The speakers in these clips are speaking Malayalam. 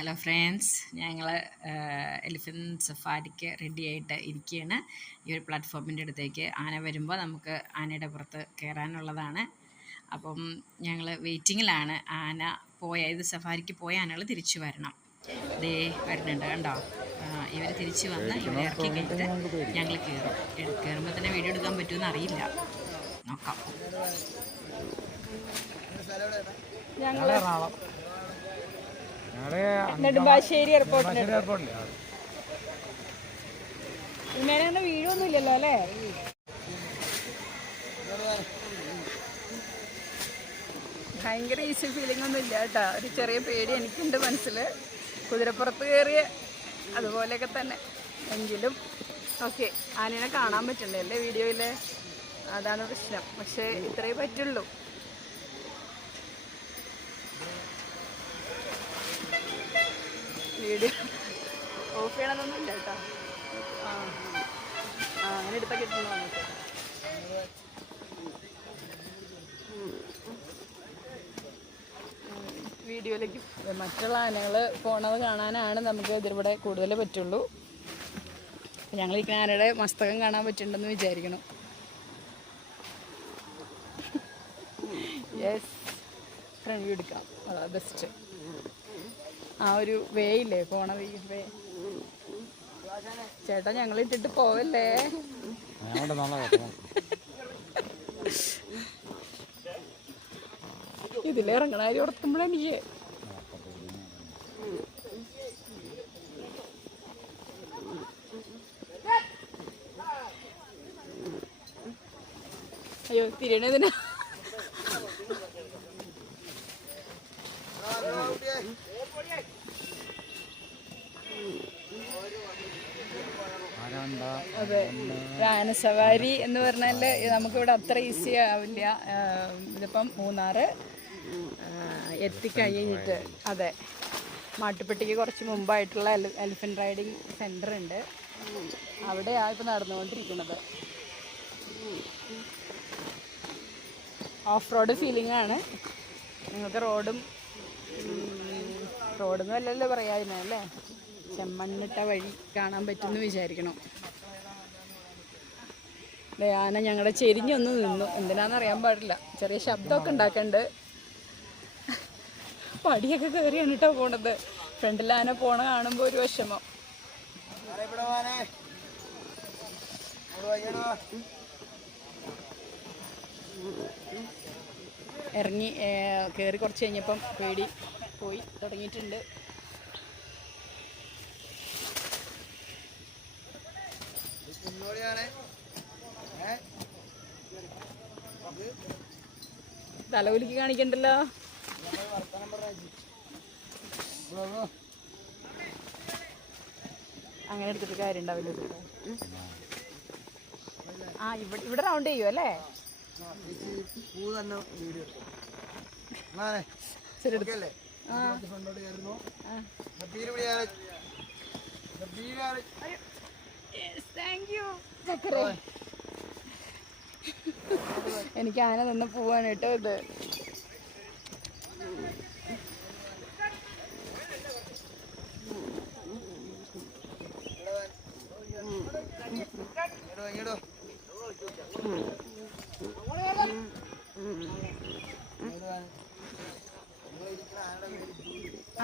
ഹലോ ഫ്രണ്ട്സ് ഞങ്ങൾ എലിഫന്റ് സഫാരിക്ക് റെഡി ആയിട്ട് ഇരിക്കുകയാണ് ഈ ഒരു പ്ലാറ്റ്ഫോമിന്റെ അടുത്തേക്ക് ആന വരുമ്പോൾ നമുക്ക് ആനയുടെ പുറത്ത് കയറാനുള്ളതാണ് അപ്പം ഞങ്ങൾ വെയിറ്റിങ്ങിലാണ് ആന പോയ ഇത് സഫാരിക്ക് പോയ ആനകൾ തിരിച്ചു വരണം. ദേ വരുന്നുണ്ട് കണ്ടോ? ഇവർ തിരിച്ചു വന്ന് ഇവരെ ഇറക്കി കഴിഞ്ഞിട്ട് ഞങ്ങൾ കയറും കയറുമ്പോൾ തന്നെ വീഡിയോ എടുക്കാൻ പറ്റുമെന്ന് അറിയില്ല. നോക്കാം. ഞങ്ങൾ നെടുമ്പാശ്ശേരി എയർപോർട്ടിന് അഞ്ചാശ്ശേരി എയർപോർട്ടില്ലേ ഇങ്ങനെ വീഴൊന്നും ഇല്ലല്ലോ അല്ലേ? ഭയങ്കര ഈസി ഫീലിംഗ് ഒന്നും ഇല്ല കേട്ടോ. ഒരു ചെറിയ പേടി എനിക്കുണ്ട് മനസ്സിൽ കുതിരപ്പുറത്ത് കയറിയ അതുപോലെയൊക്കെ തന്നെ. എങ്കിലും ഓക്കെ ആനേനെ കാണാൻ പറ്റണ്ടേ അല്ലേ വീഡിയോയിൽ അതാണ് പ്രശ്നം. പക്ഷേ ഇത്രയേ പറ്റുള്ളൂ. വീഡിയോ ഓഫ് ചെയ്യണമെന്നൊന്നുമില്ല കേട്ടോ. ആ. ആ അങ്ങനെ എടുത്താൽ കിട്ടുന്നു വന്നിട്ട്? വീഡിയോയിലേക്ക്. മറ്റുള്ള ആനകൾ പോണത് കാണാനാണ് നമുക്ക് ഇതിലൂടെ കൂടുതൽ പറ്റുള്ളൂ. ഞങ്ങൾ ഈ ആനയുടെ മസ്തകം കാണാൻ പറ്റുന്നുണ്ടെന്ന് വിചാരിക്കണം യെസ് ഫ്രണ്ട് എടുക്കാം. അതാ ബെസ്റ്റ് ആ ഒരു വേ ഇല്ലേ പോണ വേ. ചേട്ടാ ഞങ്ങൾ ഇട്ടിട്ട് പോവല്ലേ? ഇതിലിറങ്ങണ കാര്യം ഉറക്കുമ്പോഴാണ് എനിക്ക്. അയ്യോ തിരിയണതിനാ ആരാണ്ട അതെ ആനസവാരി എന്ന് പറഞ്ഞാൽ നമുക്കിവിടെ അത്ര ഈസി ആവില്ല. ഇതിപ്പം മൂന്നാറ് എത്തിക്കഴിഞ്ഞിട്ട് അതെ. മാട്ടുപ്പെട്ടിക്ക് കുറച്ച് മുമ്പായിട്ടുള്ള എലി എലിഫന്റ് റൈഡിങ് സെന്റർ ഉണ്ട്. അവിടെയാണ് ഇപ്പോൾ നടന്നുകൊണ്ടിരിക്കുന്നത്. ഓഫ് റോഡ് ഫീലിംഗ് ആണ്. നിങ്ങൾക്ക് റോഡും റോഡെന്ന് വല്ലല്ലോ പറയാതിനല്ലേ ചെമ്മണ്ണിട്ട വഴി കാണാൻ പറ്റുമെന്ന് വിചാരിക്കണം. ആന ഞങ്ങളുടെ ചെരിഞ്ഞൊന്ന് നിന്നു. എന്തിനാന്ന് അറിയാൻ പാടില്ല. ചെറിയ ശബ്ദമൊക്കെ ഉണ്ടാക്കണ്ട്. പടിയൊക്കെ കയറിയാണ് കേട്ടോ പോണത്. ഫ്രണ്ടിൽ ആന പോണ കാണുമ്പോൾ ഒരു വിഷമം. ഇറങ്ങി കയറി കുറച്ച് കഴിഞ്ഞപ്പം പേടി പോയി തുടങ്ങിയിട്ടുണ്ട്. തലകുലിക്ക് കാണിക്കണ്ടല്ലോ. അങ്ങനെ എടുത്തിട്ട് കാര്യം ഉണ്ടാവില്ല ആ ഇവിടെ ഇവിടെ റൗണ്ട് ചെയ്യും അല്ലേ? ശരി താങ്ക് യു ചക്കരേ. എനിക്ക് ആന നിന്ന് പോവാണ് കേട്ടോ ഇത്.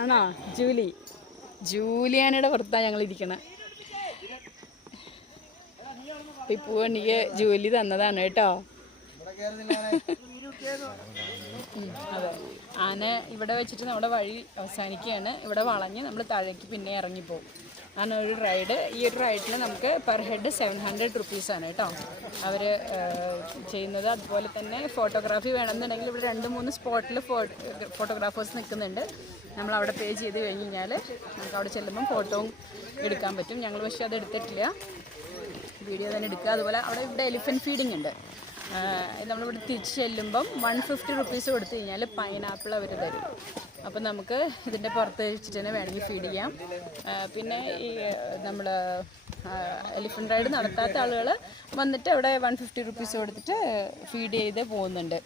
ആണോ? ജൂലി. ജൂലിയാനയുടെ പുറത്താണ് ഞങ്ങൾ ഇരിക്കണേ ഈ പൂവണിക്ക് ജോലി തന്നതാണ് കേട്ടോ. അതെ. ആന ഇവിടെ വെച്ചിട്ട് നമ്മുടെ വഴി അവസാനിക്കുകയാണ്. ഇവിടെ വളഞ്ഞ് നമ്മൾ താഴേക്ക് പിന്നെ ഇറങ്ങിപ്പോവും. ആന ഒരു റൈഡ് ഈ ഒരു റൈഡിൽ നമുക്ക് പെർ ഹെഡ് സെവൻ ഹൺഡ്രഡ് റുപ്പീസാണ് കേട്ടോ. അവർ ചെയ്യുന്നത്. അതുപോലെ തന്നെ ഫോട്ടോഗ്രാഫി വേണമെന്നുണ്ടെങ്കിൽ ഇവിടെ രണ്ട് മൂന്ന് സ്പോട്ടിൽ ഫോട്ടോഗ്രാഫേഴ്സ് നിൽക്കുന്നുണ്ട്. നമ്മൾ അവിടെ പേ ചെയ്ത് കഴിഞ്ഞ് കഴിഞ്ഞാൽ നമുക്ക് അവിടെ ചെല്ലുമ്പം ഫോട്ടോയും എടുക്കാൻ പറ്റും. ഞങ്ങൾ പക്ഷേ അത് എടുത്തിട്ടില്ല. വീഡിയോ തന്നെ എടുക്കുക. അതുപോലെ അവിടെ ഇവിടെ എലിഫന്റ് ഫീഡിംഗ് ഉണ്ട്. നമ്മളിവിടെ തിരിച്ച് ചെല്ലുമ്പം വൺ ഫിഫ്റ്റി റുപ്പീസ് കൊടുത്തു കഴിഞ്ഞാൽ പൈനാപ്പിൾ അവർ തരും. അപ്പം നമുക്ക് ഇതിന്റെ പുറത്ത് വെച്ചിട്ട് തന്നെ വേണമെങ്കിൽ ഫീഡ് ചെയ്യാം. പിന്നെ ഈ നമ്മൾ എലിഫന്റ് റൈഡ് നടത്താത്ത ആളുകൾ വന്നിട്ട് അവിടെ വൺ ഫിഫ്റ്റി റുപ്പീസ് കൊടുത്തിട്ട് ഫീഡ് ചെയ്ത് പോകുന്നുണ്ട്.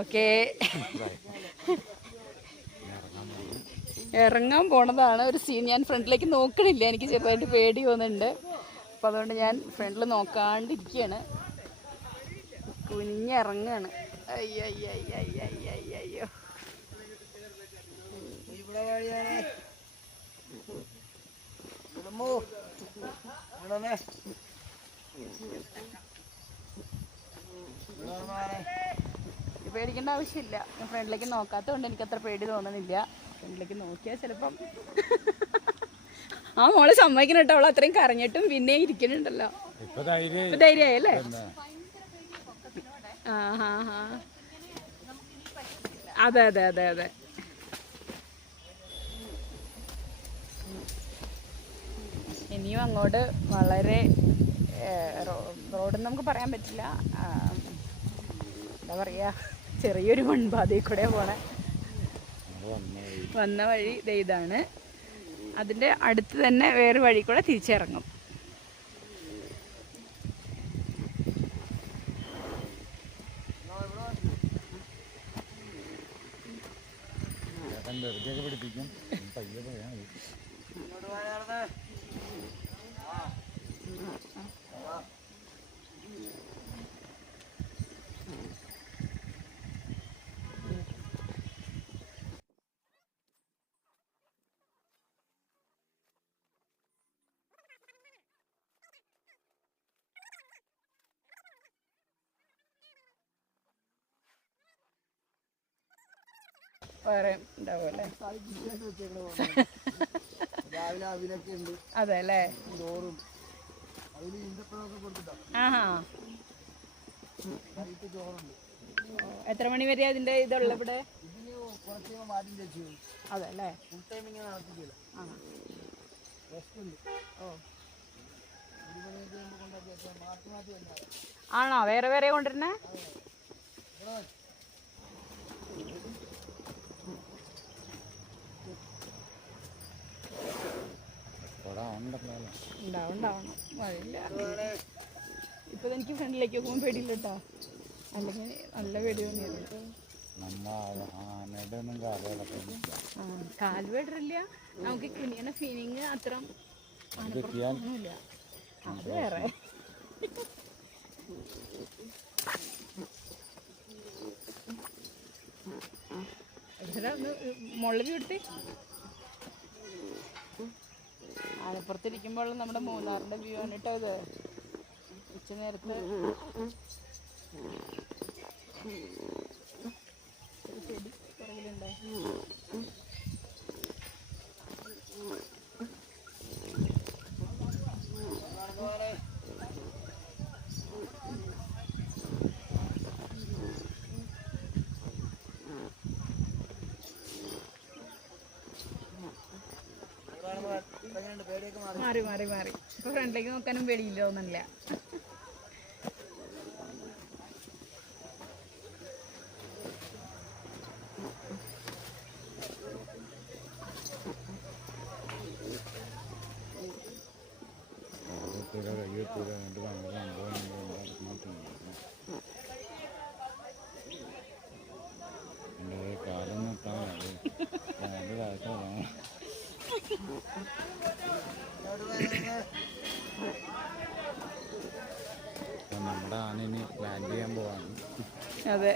ഓക്കെ. ഇറങ്ങാൻ പോണതാണ് ഒരു സീൻ ഞാൻ ഫ്രണ്ടിലേക്ക് നോക്കണില്ല. എനിക്ക് ചെറുതായിട്ട് പേടി തോന്നുന്നുണ്ട് അപ്പോൾ അതുകൊണ്ട് ഞാൻ ഫ്രണ്ടിൽ നോക്കാണ്ടിരിക്കുകയാണ്. കുനിഞ്ഞിറങ്ങാണ് അയ്യോ അയ്യോ അയ്യോ അയ്യോ അയ്യോ അയ്യോ ഇത് പേടിക്കേണ്ട ആവശ്യമില്ല. ഞാൻ ഫ്രണ്ടിലേക്ക് നോക്കാത്തതുകൊണ്ട് എനിക്ക് അത്ര പേടി തോന്നുന്നില്ല. ഫ്രണ്ടിലേക്ക് നോക്കിയാൽ ചിലപ്പം ആ മോളെ സമ്മതിക്കണം കേട്ടോ അവൾ അത്രയും കരഞ്ഞിട്ടും പിന്നെ ഇരിക്കുന്നുണ്ടല്ലോ. ഇപ്പൊ ധൈര്യമായല്ലേ ആ ഹാ ഹാ അതെ അതെ അതെ അതെ. ഇനിയും അങ്ങോട്ട് വളരെ റോഡ് നമുക്ക് പറയാൻ പറ്റില്ല. എന്താ പറയുക ചെറിയൊരു മൺപാതയിൽ കൂടെ പോണേ. വന്ന വഴി ഇതാണ്. അതിന്റെ അടുത്ത് തന്നെ വേറെ വഴി കൂടെ തിരിച്ചിറങ്ങും. വെറുതെയൊക്കെ പിടിപ്പിക്കും. വേറെ ഉണ്ടാവും അല്ലേ? രാവിലെ അവിലൊക്കെ ഉണ്ട്. അതെ അല്ലേ? ചോറും. അതിൽ ഈന്തപ്പഴമൊക്കെ കൊടുത്തിട്ടാ. ആഹാ. ചോറുണ്ട്. എത്ര മണി വരെ ഇതിന്റെ ഇതുള്ള ഇവിടെ? ഇതിന് വേറെ വേറെ മാറ്റി വെച്ചു അതെ അല്ലേ? ഫുൾ വേറെ വേറെ നടത്തിക്കില്ല ആ റെസ്റ്റ് ഉണ്ട് ഓ ഒരു മണിയൊക്കെ ആകുമ്പോൾ കൊണ്ടാക്കി വെച്ചാൽ മാറ്റി മാറ്റി വന്നാൽ ആണോ വേറെ വേറെ കൊണ്ടുവരുന്നേ കുട ഉണ്ടല്ലോ ഉണ്ടാവും ഉണ്ടാവണം വഴിയില്ല ഇപ്പൊ എനിക്ക് ഫ്രണ്ടിലേക്ക് പോകുമ്പോൾ പേടിയില്ല കേട്ടോ അല്ലെങ്കിൽ നല്ല പേടി ആ കാൽ പേടില്ല നമുക്ക് കുനിയണ ഫീലിങ് അത്ര ഒന്നുമില്ല അത് വേറെ മുകളിൽ എടുത്തേ ആലപ്പുറത്തിരിക്കുമ്പോൾ നമ്മുടെ മൂന്നാറിന്റെ വ്യൂ ആണ് കേട്ടോ ഇത്. ഉച്ച നേരത്ത് ചെടി മാറി മാറി. ഇപ്പൊ ഫ്രണ്ടിലേക്ക് നോക്കാനും വെളിയില്ല തോന്നുന്നില്ല. കാലൊന്നും നിർത്താൻ കാൽ കാശാണ് അപ്പം നമ്മുടെ ആന ഇനി ലാൻഡ് ചെയ്യാൻ പോവാണ് അതെ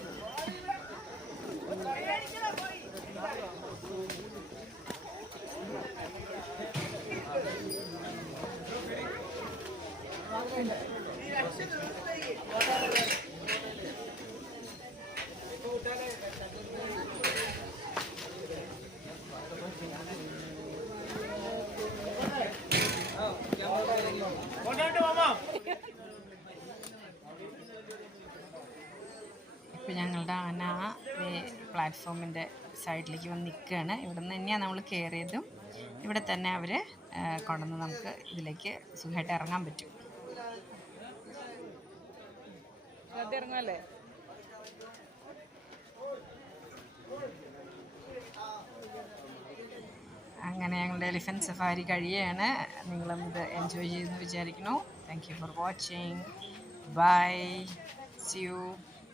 ഇപ്പം ആ പ്ലാറ്റ്ഫോമിന്റെ സൈഡിലേക്ക് വന്ന് നിൽക്കുകയാണ്. ഇവിടെ നിന്ന് തന്നെയാണ് നമ്മൾ കയറിയതും. ഇവിടെ തന്നെ അവർ കൊണ്ടുവന്ന് നമുക്ക് ഇതിലേക്ക് സുഖമായിട്ട് ഇറങ്ങാൻ പറ്റും. ഇറങ്ങല്ലേ? അങ്ങനെ ഞങ്ങളുടെ എലിഫന്റ് സഫാരി കഴിയുകയാണ്. നിങ്ങളും ഇത് എൻജോയ് ചെയ്തെന്ന് വിചാരിക്കുന്നു. Thank you for watching bye see you